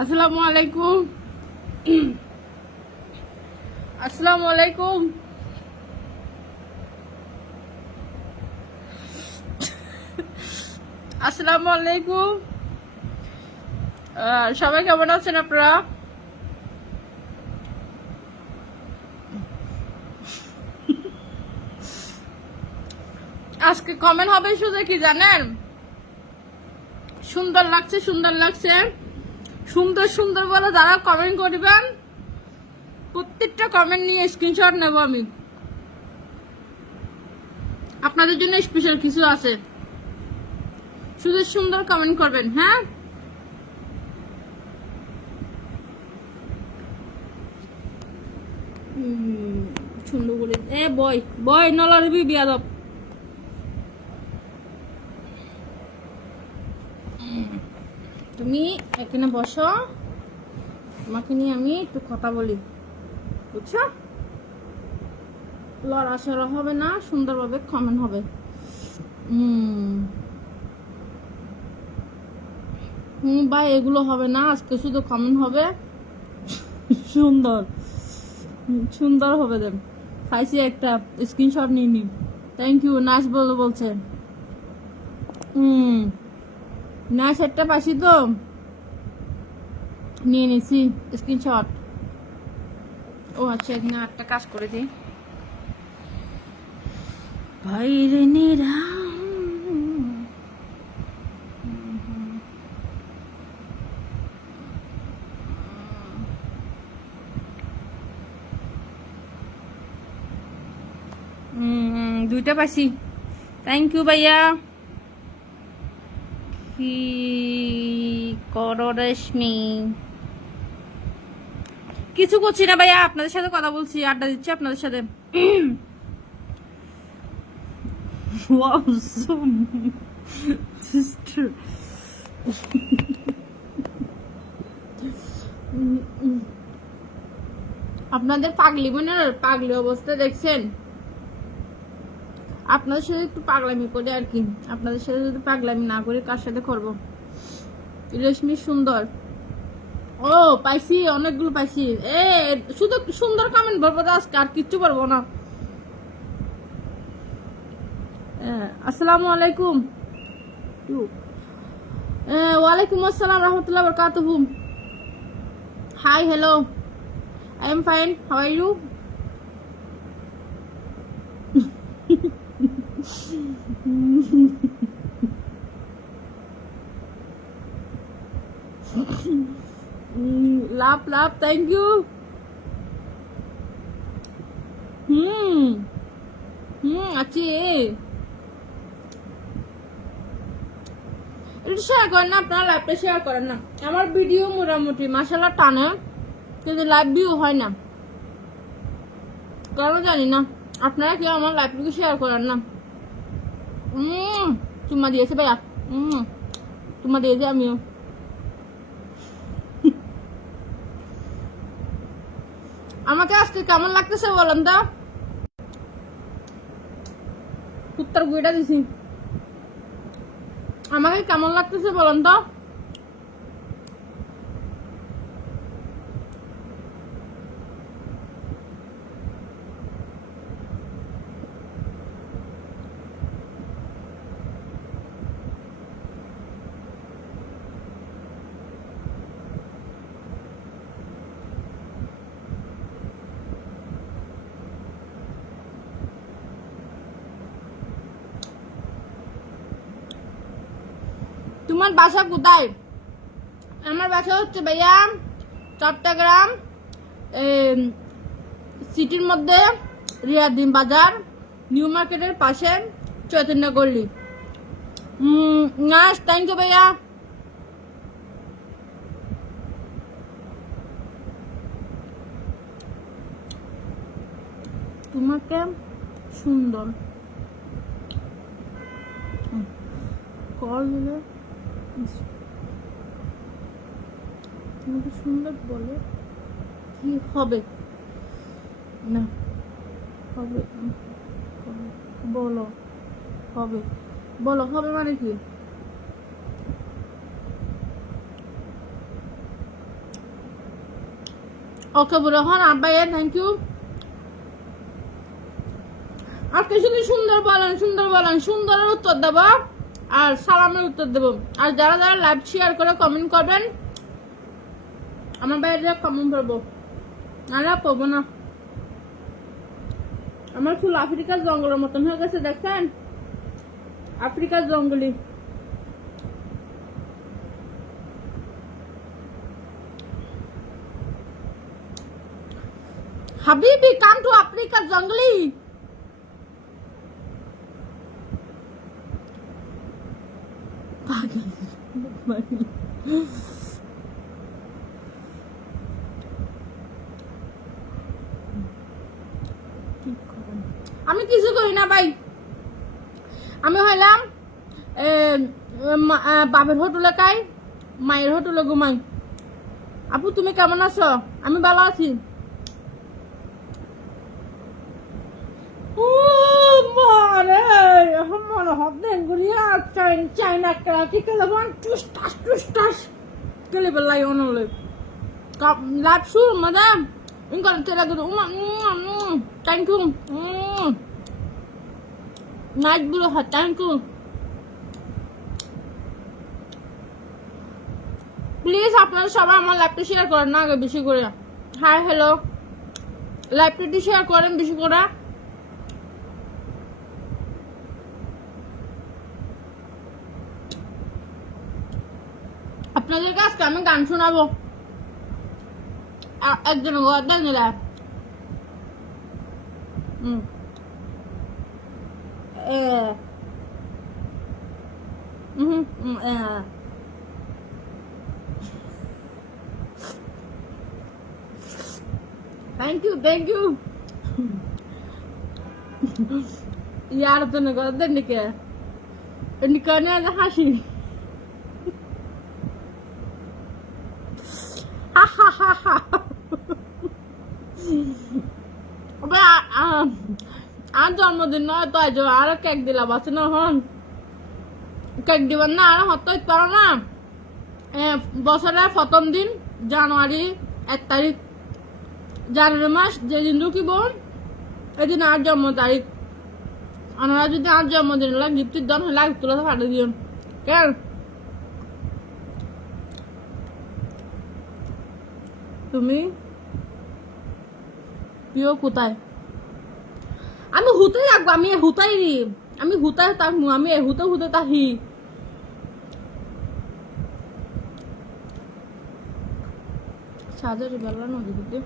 আসসালামু আলাইকুম। আসসালামু আলাইকুম। আসসালামু আলাইকুম। সবাই কেমন আছেন আপনারা? আজকে কমেন্ট হবে শুধু কি জানেন, সুন্দর লাগছে সুন্দর লাগছে, সুন্দর সুন্দর বলে যারা কমেন্ট করবেন প্রত্যেকটা কমেন্ট নিয়ে স্ক্রিনশট নেব আমি। আপনাদের জন্য স্পেশাল কিছু আছে, শুধু সুন্দর কমেন্ট করবেন। হ্যাঁ, সুন্দর করে এ বয় বয় নলারবি বিয়াদব। তুমি এখানে বসো, তোমাকে নিয়ে আমি একটু কথা বলি, বুঝছো? লড়াচড়া হবে না, সুন্দরভাবে কমেন্ট হবে। ভাই এগুলো হবে না, আজকে শুধু কমেন্ট হবে সুন্দর সুন্দর হবে। দেন খাইছি একটা স্ক্রিনশট নিয়ে নি। Thank you. নাচ বলছে নাচ একটা পাশি তো নিয়ে নিছি স্ক্রিনশট। ও আচ্ছা, এখানে একটা কাজ করে দিই। ভাই রে নিরা দুইটা পাইছি। থ্যাংক ইউ ভাইয়া। কি করো রেশমি? কিছু করছি না ভাইয়া, আপনাদের সাথে কথা বলছি, আড্ডা দিচ্ছি আপনাদের সাথে। আপনাদের পাগলি মনের পাগলি অবস্থা দেখছেন? আপনাদের সাথে একটু পাগলামি করি আর কি। আপনাদের সাথে যদি পাগলামি না করি কার সাথে করবো? রেশমি সুন্দর। ও পাইছি, অনেকগুলো পাইছি। শুধু সুন্দর কমেন্ট বলবো, আজকে আর কিচ্ছু বলবো না। আসসালামু আলাইকুম। ওয়ালাইকুম আসসালাম রহমতুল্লাহ বরকাতুহু। Hi hello, I am fine, how are you? Love love, thank you. আছি। এটা শেয়ার করেন না, আপনারা লাইভটা শেয়ার করেন না। আমার ভিডিও মোটামুটি মাশাআল্লাহ টানে, কিন্তু লাইভ ভিউ হয় না কেন জানি না। আপনারা কেউ আমার লাইভটাকে শেয়ার করেন না। চুম্মা দিয়েছে ভাইয়া, চুম্মা দিয়েছে আমিও। আমাকে আজকে কেমন লাগতেছে বলেন তো? কুত্তার গুইটা দিছি। আমাকে কেমন লাগতেছে বলেন তো? তোমার বাসা কোথায়? আমার বাসা হচ্ছে ভাইয়া চট্টগ্রাম সিটির মধ্যে, রিয়াদিন বাজার, নিউ মার্কেটের পাশে, চৈতন্য গল্লি। নাইস, থ্যাংক ইউ ভাইয়া। তোমাকে সুন্দর কল দিলে তোমাকে সুন্দর বলে কি হবে না? হবে বলো, হবে বলো, হবে মানে কি? ওকে বলে হন আর ভাইয়া থ্যাংক ইউ। আজকে শুধু সুন্দর বলেন সুন্দরের উত্তর দেব আর সালামের উত্তর দেব। আর যারা যারা লাইভ শেয়ার করে কমেন্ট করবেন আমার বাইরে কমেন্ট করবো, নাহলে করবো না। আমার ফুল আফ্রিকার জঙ্গলের মতন হয়ে গেছে, দেখছেন? আফ্রিকার জঙ্গলি। হাবিবি কাম টু আফ্রিকার জঙ্গলি। আমি কিছু করি না ভাই, আমি হইলাম বাপের হোটেলে খাই, মায়ের হোটেলে ঘুমাই। আপু তুমি কেমন আছো? আমি ভালো আছি। মনে হবে চাইনা কি কেলেবান টুস কেলেবে লাই অনলে লাভ শুরু মাদাম ইনকার তেলা গুলো থ্যাংক ইউ নাইট গুলো হ্যাঁ থ্যাংক ইউ। প্লিজ আপনারা সবাই আমার লাইভটা শেয়ার করেন না আগে বেশি করে। হাই হ্যালো, লাইভটা শেয়ার করেন বেশি করে। আপনাদের কাছে আমি গান শোনাবো একজন গর্দা নিলাম। থ্যাংক ইউ यार तो न कर दे निकलने का हाशी আর জন্মদিন নয় তো আজ আরো কেক দিলাম আছে না হন কেক দিবেন না আর হতে পারো না। বছরের প্রথম দিন জানুয়ারি 1 তারিখ, জানুয়ারি মাস যেদিন ঢুকিব এদিন আর জন্ম তারিখ। আপনারা যদি আর জন্মদিন গিফটের দাম হলে তুলে পাঠিয়ে দিন কেন? তুমি প্রিয় কোথায়? আমি হুতে থাকবো, আমি হুতাই থাকবো, আমি হুতে থাকি। সাজার বেলা নদী দিতে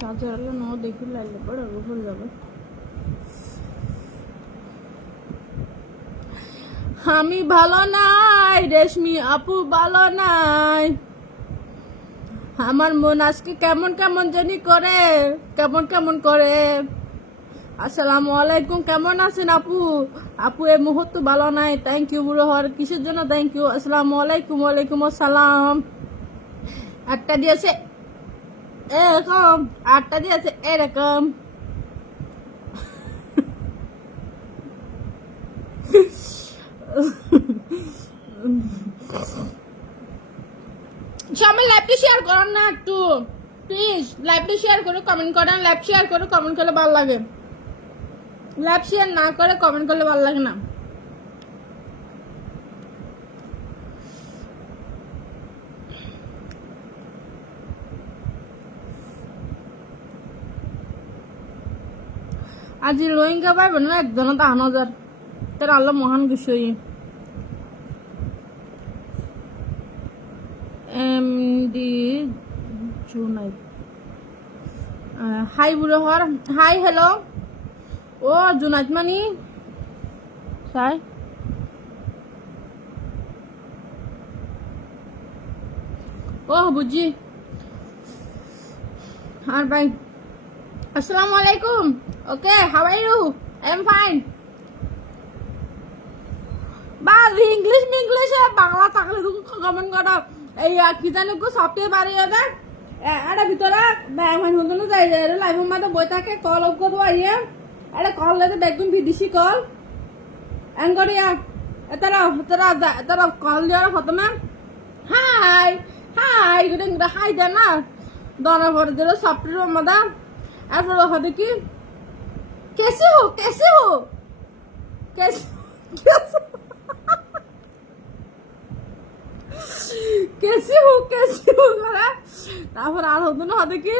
চার্জার ন দেখি লাইলে পরে ভুল যাবে। আমি ভালো নাই, রেশমি আপু ভালো নাই, আমার মন আজকে কেমন কেমন জানি করে, কেমন করে। আসসালামু আলাইকুম, কেমন আছেন আপু? আপু এই মুহূর্তে ভালো নাই। থ্যাংক ইউ বুড়ো হওয়ার কিসের জন্য থ্যাংক ইউ। আসসালামু আলাইকুম। ওয়ালাইকুম আসসালাম। একটা দিয়েছে এরকম, আটটা দিয়েছে এরকম। সবাই লাইভটা শেয়ার করেন না একটু প্লিজ, লাইভটা শেয়ার করে কমেন্ট করেন। লাইভ শেয়ার করে কমেন্ট করলে ভালো লাগে, লাইভ শেয়ার না করে কমেন্ট করলে ভালো লাগে না। আজি রোহিঙ্গা ভাই বোন একজন 10,000 তার আল্লাহ মহান বিষয়। এমডি জুনাইদ হাই বুড়ো হর হাই হ্যালো। ও জুনাইদ মানি সাই ও বুঝি। আর ভাই আসসালামু আলাইকুম। Okay how are you? I am fine. বা ইংলিশে বাংলা থাকলে কমেন্ট করো। এই কি জানি সফটওয়্যার বাড়িয়ে দেয় এটা ভিতরে ব্যাগ হুন্দুন যাই লাইভের মধ্যে বই থাকে কল অফ করবো আইয়ে এটা কল লেগে দেখবেন বিদেশি কল এন করিয়া তারা কল দেওয়ার প্রথমে হাই হাই করে হাই দেয় না দনা ভরে দিল সফটওয়্যার মাদা এরপর হবে কি कैसे हो कैसे हो कैसे कैसे हो मेरा তারপর আর হতো না হবে কি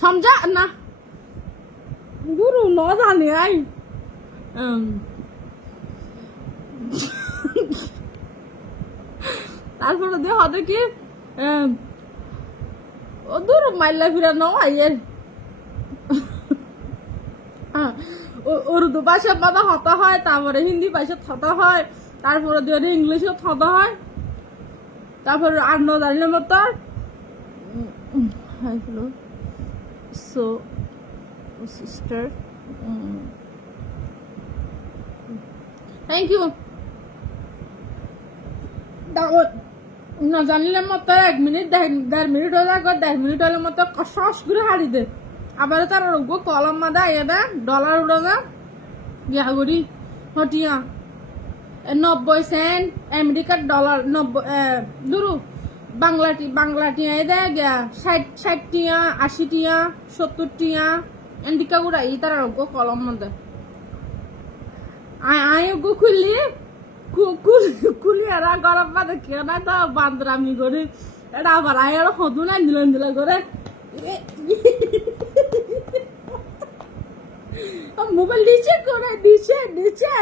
समझा ना गुरु न जाने आई তারপরে দিয়ে হবে কি ও দূর মাইলা ফিরা ন আইয়ের উর্দু ভাষা মাথা হতা হয় তারপরে হিন্দি ভাষা হতা হয় তারপরে দিয়ে ইংলিশও হতা হয় তারপরে আর ন জানলে মতো hello so sister thank you না জানলে মতো 1 মিনিট 1.5 মিনিট হলে 10 মিনিট হলে মতো কষাস করে হারি দে আবার তার রোগ কলম মাদা এদা ডলার উড়ো না ইয়া করি হটিয়া 90 সেন্ট আমেরিকার ডলার 90 দুরু বাংলা টিয়া এদা গিয়া 60 টিয়া 80 টিয়া 70 টিয়া এন্ডিকা গুড়া এই তার রোগ কলম মাদা আয় গো খুললি কুলিয়ারা গরম পাতে খেয়ে না তো বান্দরামি করে এটা আবার আয় হদু না দিল করে মোবাইল নিচে করে নিচে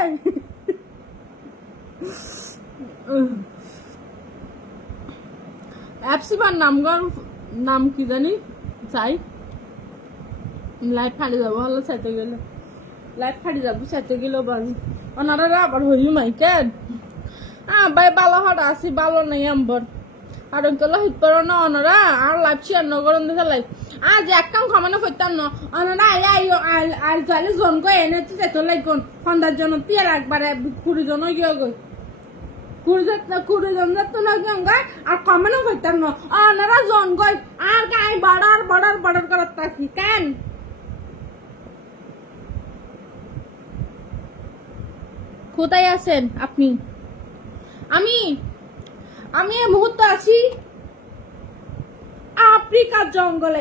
অ্যাপসিবার নাম কি জানি চাই লাইট ফাড়ি যাবো হলো চাইতে গেলে লাইট ফাড়ি যাবো চাইতে গেলেও বাড়ি ওনারা আবার হইও মাইকেন ভাই ভালো হঠাৎ আসি ভালো নাই আম্বর আর অঙ্কল হিতপর না ওনারা আর লাইফ শেয়ার নগরন দেখে লাইফ আজ একদম খামানো করতাম না ওনারা আই চালে জন গো এনে তো লাইকন সন্ধ্যার জন্য পিয়ার একবারে 20 জন গিয়ে গই 20 জন যাত না গঙ্গা আর খামানো করতাম না ওনারা জন গই আর গাই বাড়ার করার তাকি কেন কোথায় আছেন আপনি আমি এই মুহূর্তে আছি আফ্রিকার জঙ্গলে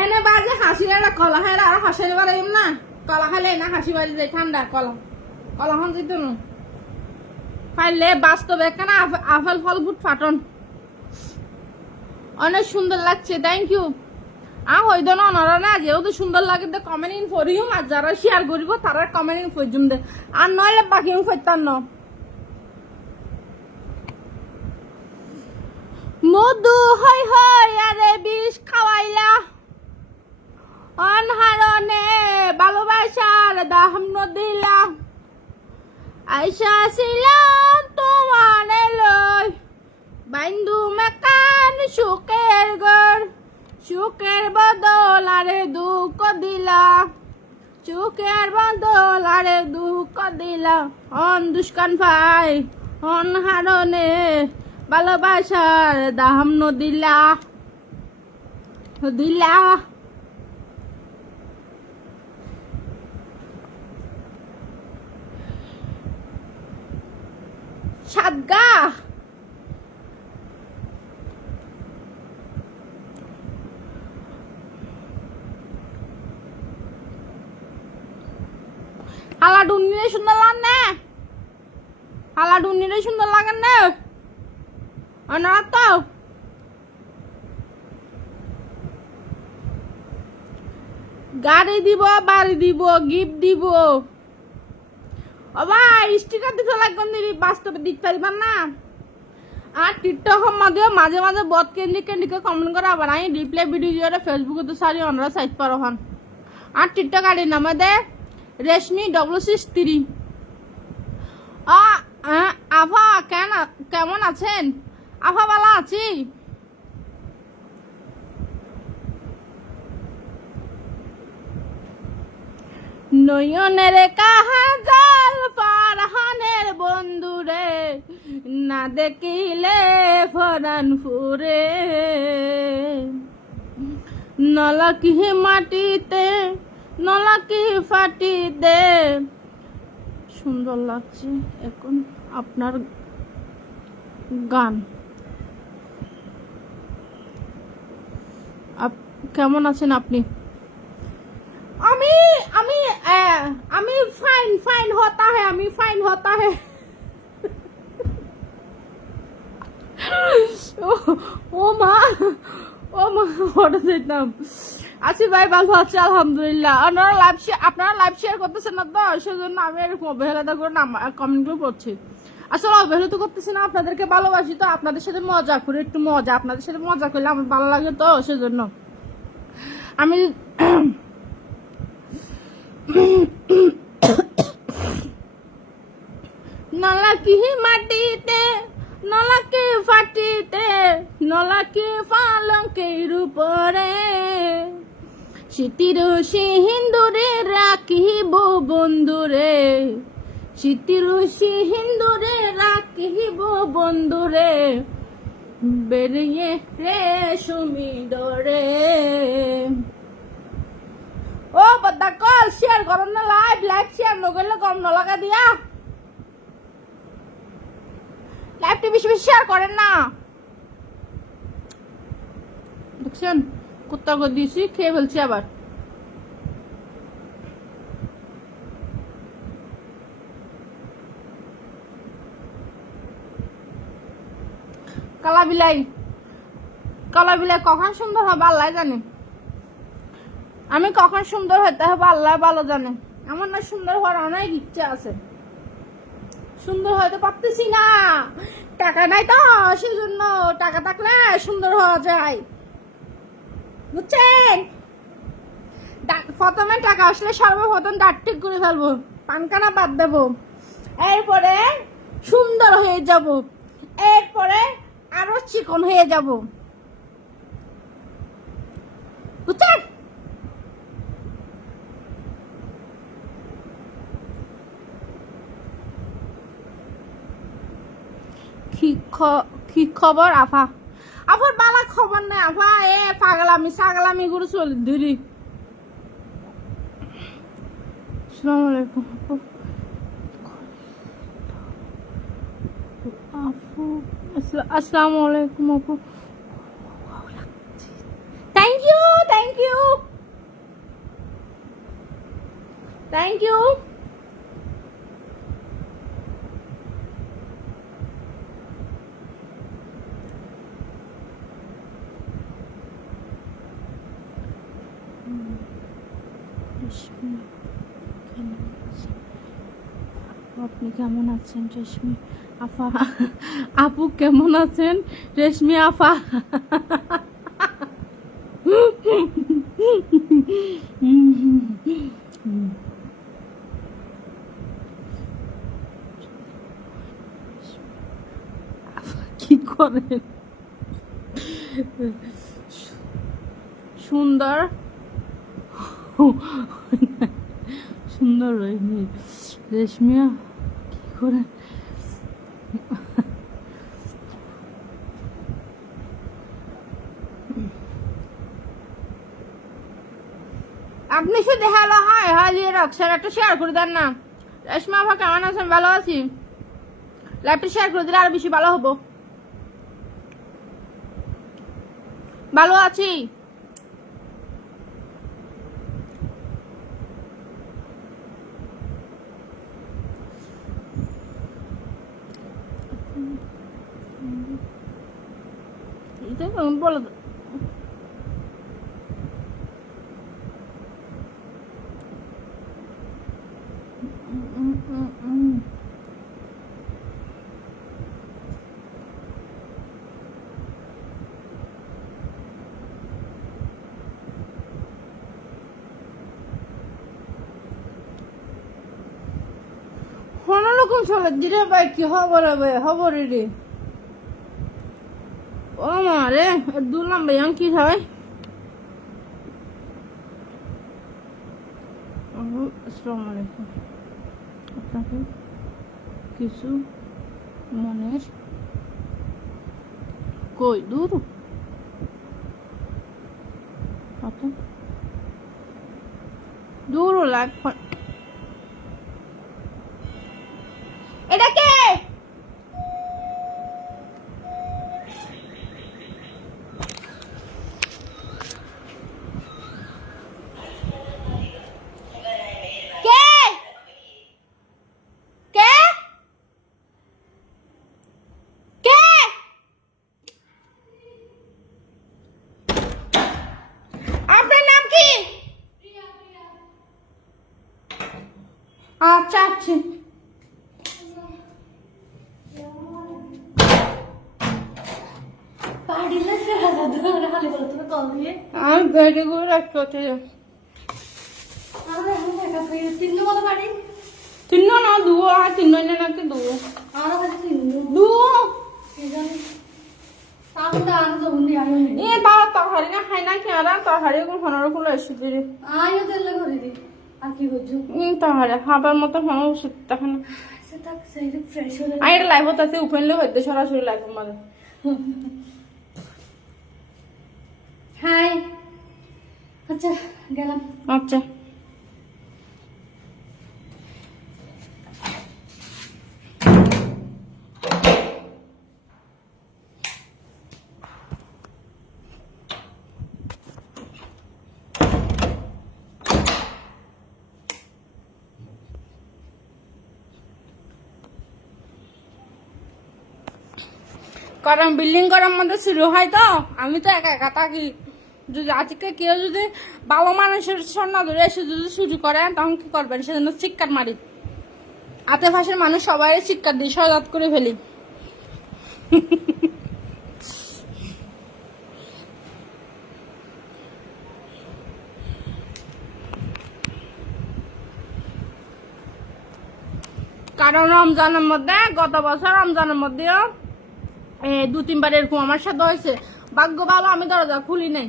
এনে বাজে হাসিরা কলা খাই আর হাসির বারে না কলা খাইলে না হাসি বাড়ি যায় ঠান্ডা কলা হন যেত না খাইলে বাস্তবে কেন আপেল ফল ফুট ফাটন অনেক সুন্দর লাগছে থ্যাংক ইউ হইদ না ওনারা না যেহেতু সুন্দর লাগে তো কমেন্ট ইন করিও আর যারা শেয়ার করিব তারা কমেন্ট ইন করজুম দে আর নইলে বাকি করতাম না মধু হয় আরে বিষ খাওয়াইলা অনহারনে ভালোবাসার দাম নদিলা আইসা ছিলাম তোমার লই বাইন্দু মেকান সুখের গড় সুখের বদল আরে দুঃখ দিলা অন দুষ্কান ভাই অনহারনে ভালোবাসার দাম নদিলা সাদগা হালা ডুনিরে সুন্দর লাগে না ওনারা তো গাড়ি দিব বাড়ি দিব গিফট দিব ও ভাই স্টিকার দিতে লাগবেন বাস্তবে দিতে পারিবেন না আর টিকটক মাঝে মাঝে বদ কেন্দ্রিকে কমেন্ট করে আবার আমি রিপ্লাই ভিডিও ফেসবুকে তো সারি ওনারা সাইট পারো হন আর টিকটক গাড়ির নামে দে রেশমি WC3 আভা কেমন আছেন? আভা ভালো আছি। নয়নের কাহাজাল পারহানের বন্ধুরে, না দেখিলে ফরান ফুরে। নলাকি মাটিতে নলাকি ফাটিতে। সুন্দর লাগছে এখন আপনার গান। কেমন আছেন আপনি? আমি আমি আমি ফাইন ফাইন होता है, আমি ফাইন होता है। ও মা ওটা যেতাম। আছি ভাই, ভালো আছি আলহামদুলিল্লাহ। আপনারা লাইভ শেয়ার করতেছেন না তো, সেজন্য আমি এরকম অবহেলাটা করে কমেন্টগুলো পড়ছি। আসলে অবহেলা তো করতেছি না, আপনাদেরকে ভালোবাসি তো, আপনাদের সাথে মজা করি, একটু মজা আপনাদের সাথে মজা করলে আমার ভালো লাগে তো, সেজন্য আমি নলাকি মাটিতে নলাকি ফাটিতে নলাকি পালঙ্কের উপরে, স্মৃতির সিন্দুরে রাখিব বন্ধুরে, স্মৃতির সিন্দুরে রাখিব বন্ধুরে, বেরিয়ে রেশমি ডরে। ও বদ্দা কল শেয়ার করুন না, লাইভ শেয়ার নগরলে কম নলাকা দিয়া, লাইভটি বেশি বেশি শেয়ার করেন না। দেখছেন কুত্তা করে দিয়েছি, খেয়ে ফেলছি আবার। কালা বিলাই কখন সুন্দর হবে আল্লাহ জানে, আমি কখন সুন্দর হতে হবে আল্লাহ ভালো জানে। আমার না সুন্দর হওয়ার অনেক ইচ্ছা আছে, সুন্দর হতে পারতেছি না, টাকা নাই তো, সেজন্য। টাকা থাকলে সুন্দর হওয়া যায়, বুঝছেন? প্রথমে টাকা আসলে সর্বপ্রথম দাঁত ঠিক করে ফেলবো, পানখানা বাদ দেবো, এরপরে সুন্দর হয়ে যাব, এরপরে আরো চিকন হয়ে যাব, বুঝছেন? কি খবর আফা? আফার বালা খবর নাই আফা, এ ছাগলামি করে চলে ধরি। আসসালামু আলাইকুম আপু। আসসালামু আলাইকুম আপু। Thank you. আপনি কেমন আছেন রেশমি আফা? আপু কেমন আছেন রেশমি আফা? কি করেন? সুন্দর হয়নি রেশমিয়া, কি করে? আপনি শুধু হ্যালো হাই দিয়ে রাখছেন, একটা শেয়ার করে দেন না। রেশমা আপা কেমন আছেন? ভালো আছি। লাইভটা শেয়ার করে দিলে আরো বেশি ভালো হবো। ভালো আছি। বলো রকম চলে দিলে ভাই কি খবর হবে খবর রে ও মা রে দুলাম ভাই কি হয় আসসালামু আলাইকুম আপনাকে কিছু মনের কই দূর আচ্ছা দূর লাগ এটা কে কে কে কে আপনার নাম কি আচ্ছা আচ্ছা আমি বেডে করে রাখতে হচ্ছে তিন না দুও আর তিন না নাকি দুও দুও এ বাবা তরকারি না খাই না খেয়ারা তরকারি কোন হনার কোন এসে দিলে তরকারি খাবার মতো হওয়া উচিত তখন এটা লাইভ হতে উপেনলে হইতে সরাসরি লাইভ মানে হাই আচ্ছা গেলাম আচ্ছা কারণ বিল্ডিং করার মধ্যে শুরু হয় তো আমি তো একা একা থাকি যদি আজকে কেউ যদি ভালো মানুষের সন্না ধরে এসে যদি শুরু করে তখন কি করবেন সেজন্য চিৎকার মারি আশেপাশের মানুষ সবাই চিৎকার দিয়ে সজাত করে ফেলি কারণ রমজানের মধ্যে গত বছর রমজানের মধ্যেও 2-3 বার এরকম আমার সাথে হয়েছে ভাগ্য ভালো আমি দরজা খুলি নাই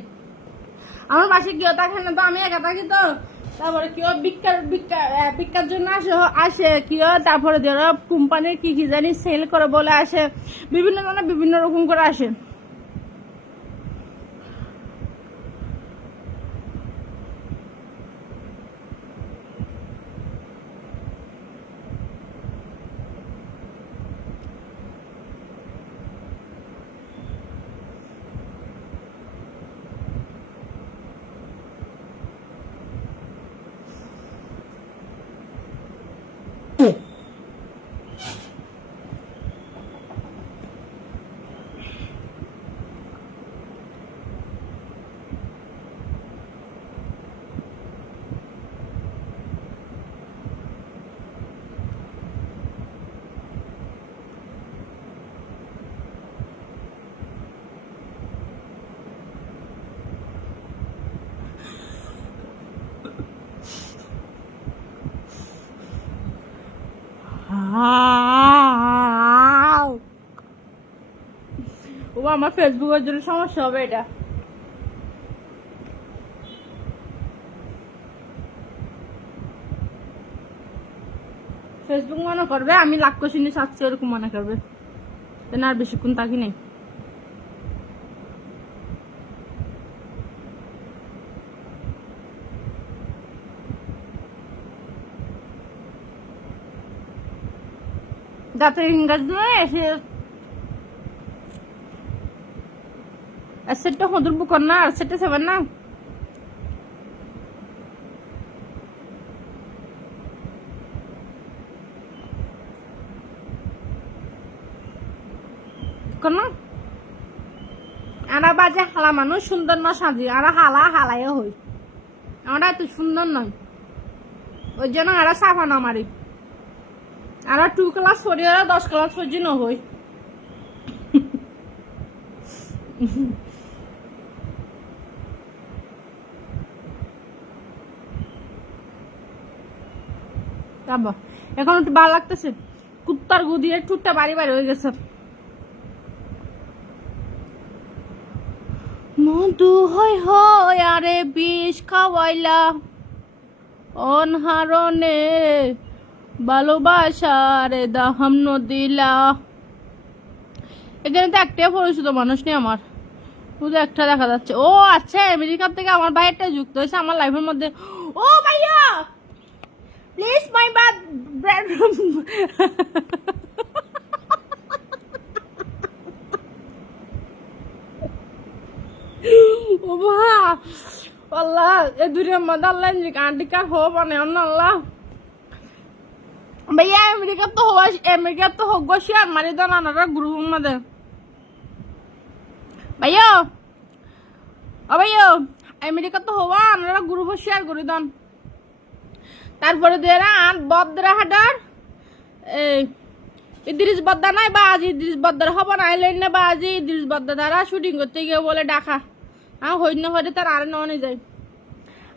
আমার পাশে কেউ থাকে না তো আমি একা থাকি তো তারপরে কেউ ভিক্ষার জন্য আসে কেউ তারপরে যারা কোম্পানির কি কি জানি সেল করে বলে আসে বিভিন্ন ধরনের বিভিন্ন রকম করে আসে ও আমার ফেসবুকের জন্য সমস্যা হবে এটা ফেসবুক মনে করবে আমি লাখ কোশিনি সাথে এরকম মনে করবে আর বেশিক্ষণ তাকি নেই দাঁতের ইংরাজ দিয়ে এসে সেটটা হদুর বুকর না আর সেটটা সেবেন না না আরা বাজে হালা মানুষ সুন্দর না সাজি আর হালাইও হই আমরা এত সুন্দর নয় ওই জন্য আরা সাফা না মারি আর 2 ক্লাস 4 আর 10 ক্লাস পর্যন্ত হই এখন একটু ভালো লাগতেছে জুতার গু দিয়ে টুটটা বাড়ি বাড়ি হয়ে গেছে। মধু হয় হয় আরে বিষ খাওয়াইলা অনহারণে ভালোবাসার দাহাম নদিলা। এখানে তো একটাই পরিচিত মানুষ নেই আমার, শুধু একটা দেখা যাচ্ছে। ও আচ্ছা, আমেরিকার থেকে আমার ভাইয়েরটা যুক্ত হয়েছে আমার লাইফের মধ্যে। ও ভাইয়া প্লিজ মাই বাদ বেডরুম। ও ভা আল্লাহ এ দুনিয়ার মধ্যে আল্লাহ আন্টি কার হো বানে আল্লাহ भैया अमेरिका तो होगा शेयर मारी दो ना ग्रुप मध्य भैया ओ भैया अमेरिका तो हवा আপনারা গ্রুপ শেয়ার করে দেন। তারপরে দেরা আন বদরা হাডার এই ইদ্রিস বদ্দা নাই বা আজ ইদ্রিস বদ্দার হবে না আইলেন না বা আজ ইদ্রিস বদ্দা দ্বারা শুটিং করতে গিয়ে বলে ডাকা হই না হইলে তার আর ননে যায়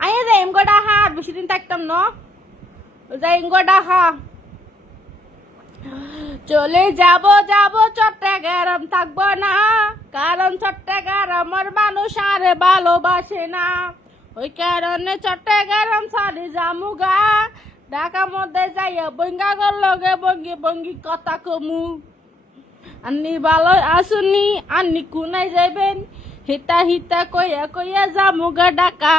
আইয়া যাই এমগো ডাকা আর বেশি দিন থাকতাম ন যাই এমগো ডাকা চলে যাব চট্টগ্রাম থাকবো না কারণ চট্টগ্রামের মানুষ আর ভালোবাসে না ওই কারণে চট্টগ্রাম ছাড়ি জামুগা ঢাকা মধ্যে যাইয়া বঙ্গা গলগে বঙ্গি বঙ্গি কথা কমু আন্নি ভালো আসুনি আন্নি কোনায় যাবেন হিতা হিতা কইয়া কইয়া জামুগা ঢাকা।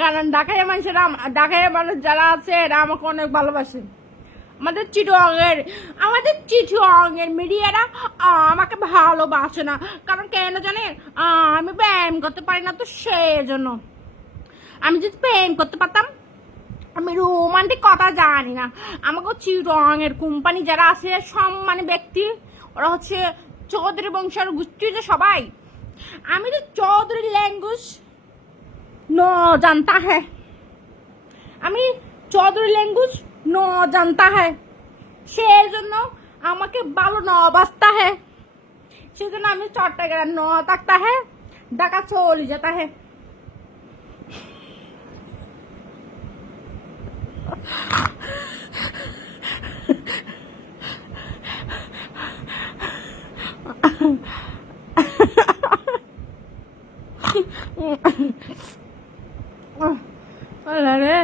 কারণ ঢাকায় মানুষ যারা আছে এরা আমাকে অনেক ভালোবাসে। আমাদের চিটুয়াংয়ের মিডিয়ারা আমাকে ভালোবাসে না কারণ কেন জানেন আমি ব্যায়াম করতে পারি না, তো সেজন্য। আমি যদি প্রেম করতে পারতাম, আমি রোমান্টিক কথা জানি না। আমাকে চিটুয়াংয়ের কোম্পানি যারা আছে সম্মানী ব্যক্তি, ওরা হচ্ছে চৌধুরী বংশের গোষ্ঠী যে সবাই। আমি তো চৌধুরী ল্যাঙ্গুয়েজ ন জানতা হ্যাঁ, আমি চৌধুরী ল্যাঙ্গুয়েজ ন জানতা হ্যাঁ, সেই জন্য আমাকে ভালো ন বাঁচতা হ্যাঁ, সেই জন্য আমি চট্টগ্রাম ন থাকতা হ্যাঁ, ঢাকা চলে যেতা হ্যাঁ। রে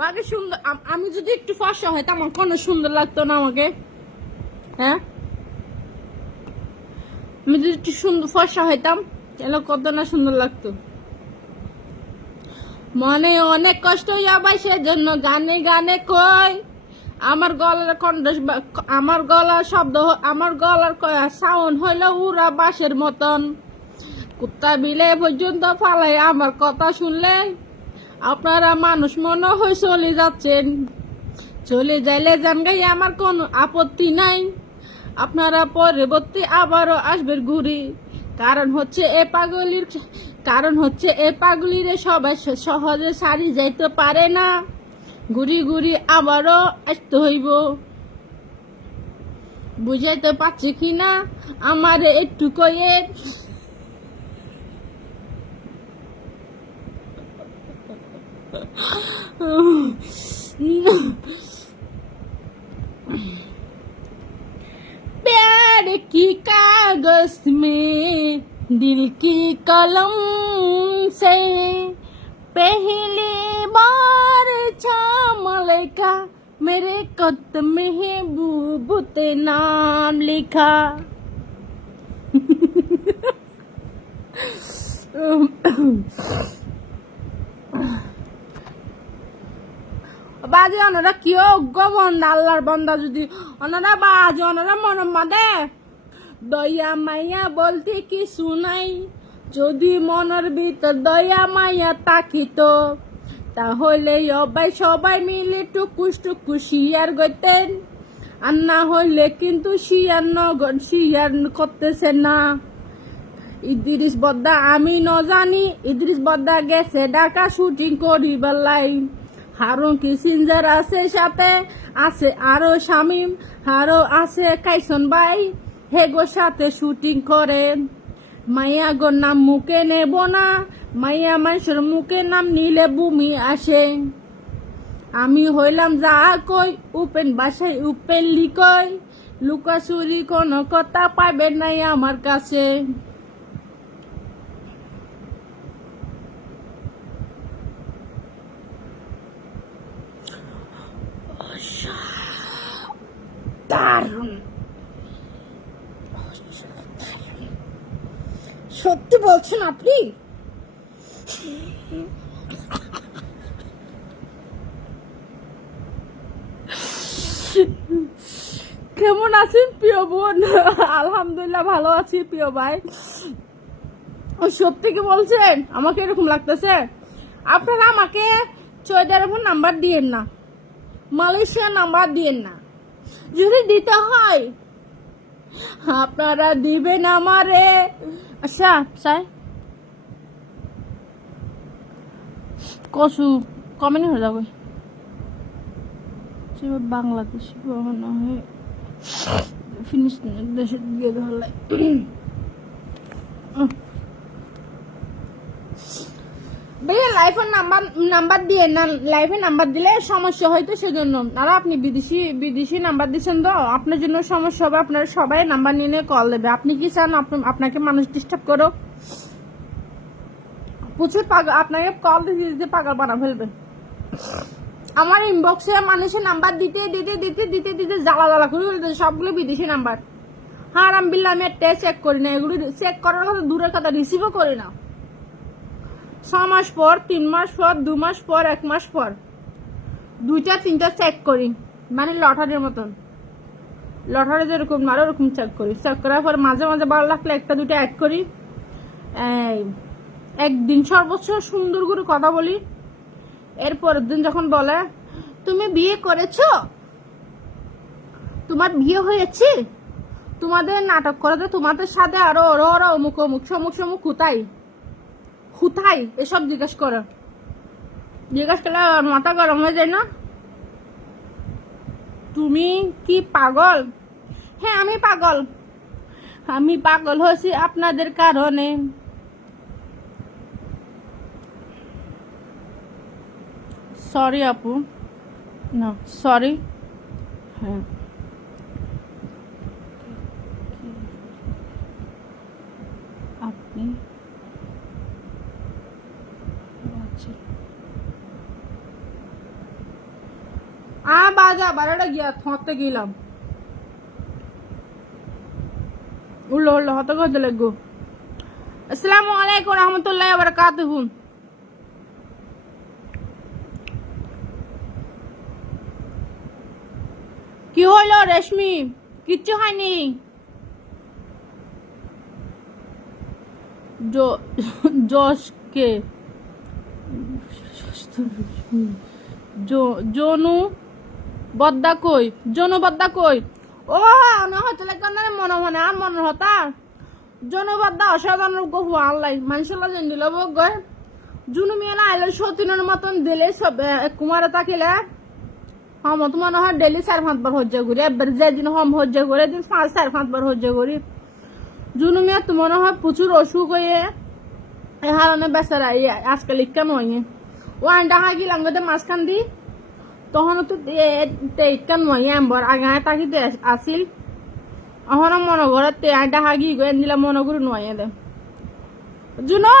আমাকে সুন্দর, আমি যদি একটু ফর্সা হইতাম আমার কোনো সুন্দর লাগতো না আমাকে, হ্যাঁ? আমি যদি একটু সুন্দর ফর্সা হইতাম তাহলে কত না সুন্দর লাগতো। মনে অনেক কষ্ট যাবাই সেজন্য গানে গানে কই আমার গলার কণ্ঠ, আমার গলার শব্দ, আমার গলার সাউন্ড হইল উড়া বাঁশের মতন। কুত্তা বিলে পর্যন্ত ফালাই আমার কথা শুনলে আপনারা মানুষ মনে হয় চলে যাচ্ছেন। চলে যাইলে যান গাই আমার কোনো আপত্তি নাই, আপনারা পরবর্তী আবারও আসবেন ঘুরি। কারণ হচ্ছে এ পাগলির সবাই সহজে সারি যাইতে পারে না, ঘুরি ঘুরি আবারও আসতে হইব। বুঝাইতে পারছি কিনা আমার একটু কয়ে प्यार की कागज में दिल की कलम से पहली बार मलका मेरे कत महबूब ते नाम लिखा। বাজে ওনারা কি বন্ধা আল্লাহর বন্ধা, যদি ওনারা বাজে ওনারা মনের মধ্যে দয়া মাইয়া বলতে কি শুনাই, যদি মনের ভিতর দয়া মাইয়া তাকিত তাহলে সবাই মিলে টুকুস টুকুস শেয়ার করতেন। আর না হইলে কিন্তু শিয়ার করতেছে না। ইদ্রিস বদ্দা আমি ন জানি, ইদ্রিস বদ্দা গেছে ঢাকা শুটিং করি বেলাই। হারুন কিসিঞ্জার আছে সাথে, আছে আরো শামিম, আরো আছে কাইসন ভাই, হেগোর সাথে শুটিং করে। মাইয়া গোর নাম মুখে নেব না, মাইয়া মানুষের মুখে নাম নিলে বুমি আসে। আমি হইলাম যা কই, উপেন বাসায় উপেন লিকই, লুকাচুরি কোনো কথা পাইবে নাই আমার কাছে। দারুণ, সত্যি বলছেন আপনি? কেমন আছেন প্রিয় বোন? আলহামদুলিল্লাহ ভালো আছি প্রিয় ভাই। ও সত্যি কি বলছেন? আমাকে এরকম লাগতেছে। আপনারা আমাকে সৌদির নাম্বার দিয়েন না, মালয়েশিয়ার নাম্বার দিয়েন না। যদি দিতে হয় আপনারা দিবেন আমারে। আচ্ছা স্যার কসু কমেন্ট হয়ে যাবে বাংলাদেশি মনে হয় ফিনিশ দেশে দিয়ে ধরলে। ভাইয়া লাইফের নাম্বার দিয়ে না, লাইফে নাম্বার দিলে সমস্যা হয়তো সেজন্য। আর আপনি বিদেশি নাম্বার দিচ্ছেন তো আপনার জন্য সমস্যা হবে। আপনার সবাই নাম্বার নিয়ে কল দেবে। আপনি কি চান আপনাকে মানুষ ডিস্টার্ব করো? প্রচুর পাগল, আপনাকে কল দিতে দিতে পাগল বানা ফেলবে। আমার ইনবক্সে মানুষের নাম্বার দিতে দিতে দিতে দিতে দিতে জ্বালা জ্বালা করে ফেলতে, সবগুলো বিদেশি নাম্বার। হারাম বিল্লাহ, আমি একটা চেক করি না, এগুলো চেক করার কথা দূরের কথা, রিসিভও করি না। 6 মাস পর, 3 মাস পর, 2 মাস পর, 1 মাস পর 2টা 3টা চেক করি, মানে লটারির মতন। লটারি যেরকম মারো ওরকম চেক করি। চেক করার পর মাঝে মাঝে ভালো লাগলে 1টা 2টা অ্যাড করি। একদিন সর্বোচ্চ সুন্দর করে কথা বলি। এরপরের দিন যখন বলে তুমি বিয়ে করেছো, তোমার বিয়ে হয়েছে, তোমাদের নাটক করাতে তোমাদের সাথে আরো ওরা ওরা অমুক অমুক সমুক সমুক হুতাই এসব জিজ্ঞেস করলে মাথা গরম হয়ে যায় না? তুমি কি পাগল? হ্যাঁ আমি পাগল। আমি পাগল হয়েছি আপনাদের কারণে। সরি আপু, না সরি। হ্যাঁ আপনি বাজা বারোটা গিয়া থতে গেলাম উল্লো উল্লো হতে করতে লাগবো। আসসালামু আলাইকুম রহমতুল্লাহ বারাকাতুহু। কি হইলো রেশমি? কিচ্ছু হয়নি। জশকে জনু বদ্দা কই? জনু বদ্দা কই? ও না হয়তো মনে মনে আর মনে হতা জনু বদ্দা অসাধারণ গহু আল্লাহ মানুষের দিল গয়। জুনু মেয়েরা আইলে সতীনের মতন দিলে সব কুমারে তাকিলে তো মনে হয় ডেলি 4-5 বার হজ্জা করি। একবার যেদিন হম হজ্জা করে দিন 4-5 বার হজ্জা করি। জুনু মেয়ে তো মনে হয় প্রচুর অসুখ হয়ে এই হারণে বেচারা আজকাল ইক্কা নয়। ও আন্ডা হাগি লাঙ্গতে মাঝখান দি তখন তো ইক্কা নয় এম্বর আগে তাকিতে আসিল। এখন মনে করে আন্ডা হাগি গো দিলা মনে করি নয় দে। জুনো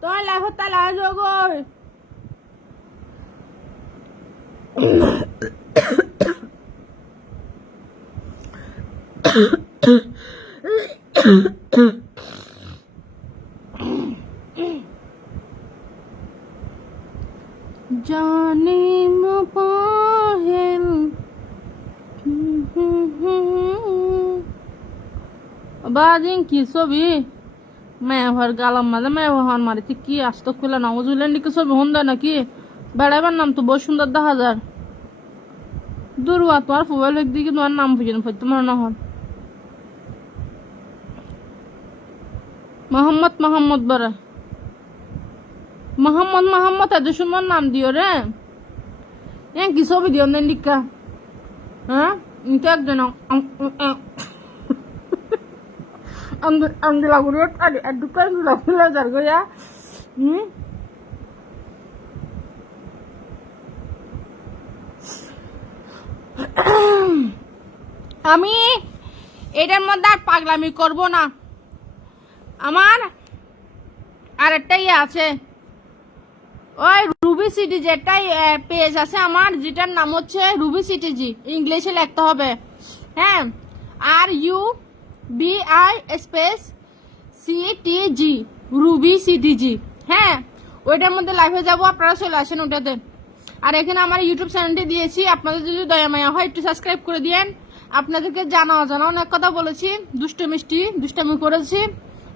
তোমার লাইফত তাই লাগে গো। জানিম পাহেন বাজিং কি ছবি মেহর গালাম মাঝে মেহর মারিতে কি আস্ত খুলে নাউজুলেন কি ছবি হন্দা নাকি বেড়াইবার নাম তো বহু সুন্দর দেখা যার। দুর্বা তো আর মোবাইলের দিকে তোমার নাম বুঝেন পড়তে মনে না হন মোহাম্মদ মোহাম্মদ বরা মোহাম্মদ মোহাম্মদ এত সুন্দর নাম দিও রে কি ছবি দিও না লিখা হ্যাঁ ইনকে একজন আন্দোলা করে দোকান ফুলে যার গয়া আমি এটার মধ্যে আর পাগলামি করব না আমার আরেকটা ইয়ে আছে ওই রুবি সিটি যেটাই পেজ আছে আমার যেটার নাম হচ্ছে রুবি সিটিজি ইংলিশে লিখতে হবে হ্যাঁ RUBI space CTG Ruby CTG হ্যাঁ ওইটার মধ্যে লাইভে যাব আপনারা চলে আসেন ওটাতে আর এখানে আমার ইউটিউব চ্যানেলটি দিয়েছি আপনাদের যদি দয়া মায়া হয় একটু সাবস্ক্রাইব করে দিয়েন আপনাদেরকে জানা অজানা অনেক কথা বলেছি দুষ্টামি করেছি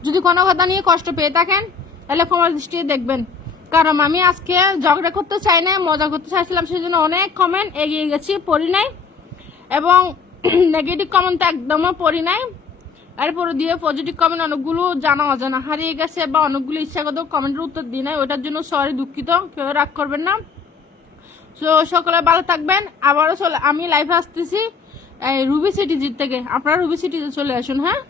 যদি কোনো কথা নিয়ে কষ্ট পেয়ে থাকেন তাহলে ক্ষমা দৃষ্টি দেখবেন কারণ আমি আজকে ঝগড়া করতে চাই না মজা করতে চাইছিলাম সেই জন্য অনেক কমেন্ট এগিয়ে গেছি পড়ি নাই এবং নেগেটিভ কমেন্ট তো একদমই পড়ি নাই এরপরে দিয়ে পজিটিভ কমেন্ট অনেকগুলো জানা অজানা হারিয়ে গেছে বা অনেকগুলো ইচ্ছাগত কমেন্টের উত্তর দিই নাই ওটার জন্য সরি দুঃখিত কেউ রাগ করবেন না তো সকলে ভালো থাকবেন আবারও আমি লাইভে আসতেছি রুবি সিটিজির থেকে আপনারা রুবি সিটিতে চলে আসুন হ্যাঁ